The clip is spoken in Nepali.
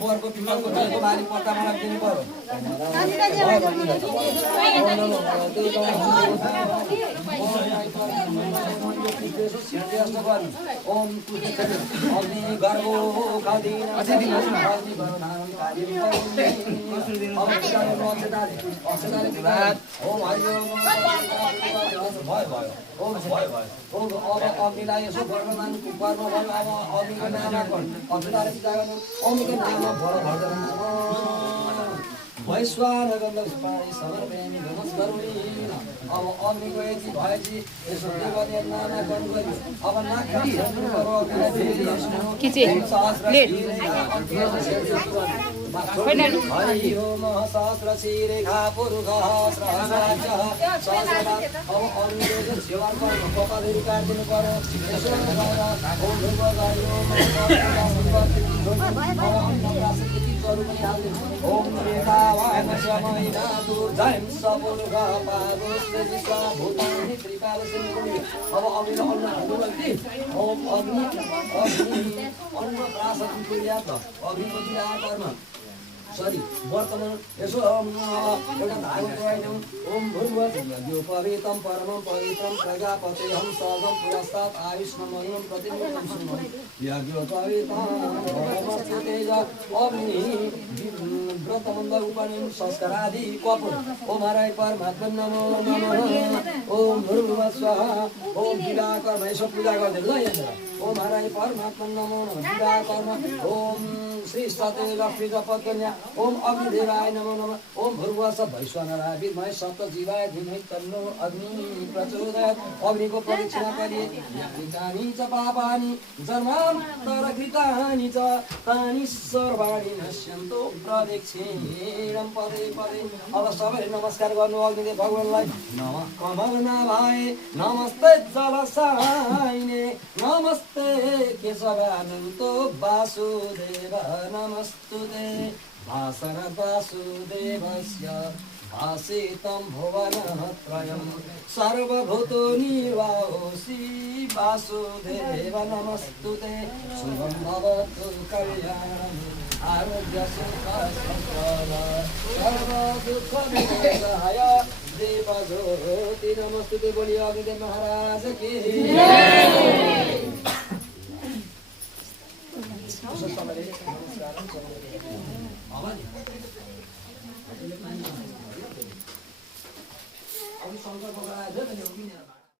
बोरको पिपलको बारी पत्ता मलाई दिनु पर्यो ओम अग्नि गर्भो खादिन अग्निलाई यसो गर्न गर्नु भयो अब अग्निको नाममा अग्निलाई पूजा गर्नु अग्निको नाममा भर भर्दैन वैश्वान गन्धपुष्पाणि समर्पयामि नमस्करोमि अब अग्निको यति भएपछि यसो देवदेव नाना गर्नु गयो अब नाखी हेर्नु पर्यो हरि ओम सहस्र शिरेखा पुरुषः सहस्राक्षः सहस्रपाद अब अग्निको सेवा गर्नु कपालहरू काटिदिनु पर्यो यसो ओम रेखावान समयना दुर्जयं सपुरुषा पादोस्ते विश्वा भूतानि त्रिकालसिन्धुनि अब अग्निले अन्न खानु लाग्थे ओम अग्नि अन्न प्राशन क्रियात अग्निको क्रिया कर्म सरी वर्तमान यसो एउटा धागो पुऱ्याइदिउँ ओम भूर्भुवस्सुः पवित्रं परमं पवित्रं प्रजापतेहं सर्वं पुरस्तात् आयुष्ममयं प्रतिमुखं सुमं यज्ञो पवित्रं परमस्य तेज अग्नि व्रतमन्द उपनिम संस्कारादि कपूर ओम हराय परमात्मा नमो नमः ओम भूर्भुवस्सुः ओम विवाह कर्म यसो पूजा गर्दै ल यहाँ ओम हराय परमात्मा नमो नमः विवाह कर्म ओम श्री सते लक्ष्मी जपकन्या ओम अग्निदेवाय नमो नमः ओम भूर्भुवस्सुः वैश्वानराय विद्महे सप्तजीवाय धीमहि तन्नो अग्नि प्रचोदयात् अग्निको प्रदक्षिणा गरिए यानि च पापानि जन्मान्तरकृतानि च तानि सर्वाणि नश्यन्तो प्रदक्षिणं पदे पदे अब सबैले नमस्कार गर्नु अग्निदेव भगवानलाई नमः कमलनाभाय नमस्ते जलसायिने नमस्ते केशवानन्तो वासुदेव नमस्तुते भासन वासुदेवस्य भासितं भुवनत्रयं सर्वभूतो निर्वाहोऽसि वासुदेव नमस्तुते शुभं भवतु कल्याणम् आरोग्यसुखसम्पद सर्वदुःखविनाशाय दीपज्योति नमस्तुते बोलिए अग्निदेव महाराज की अब शंकर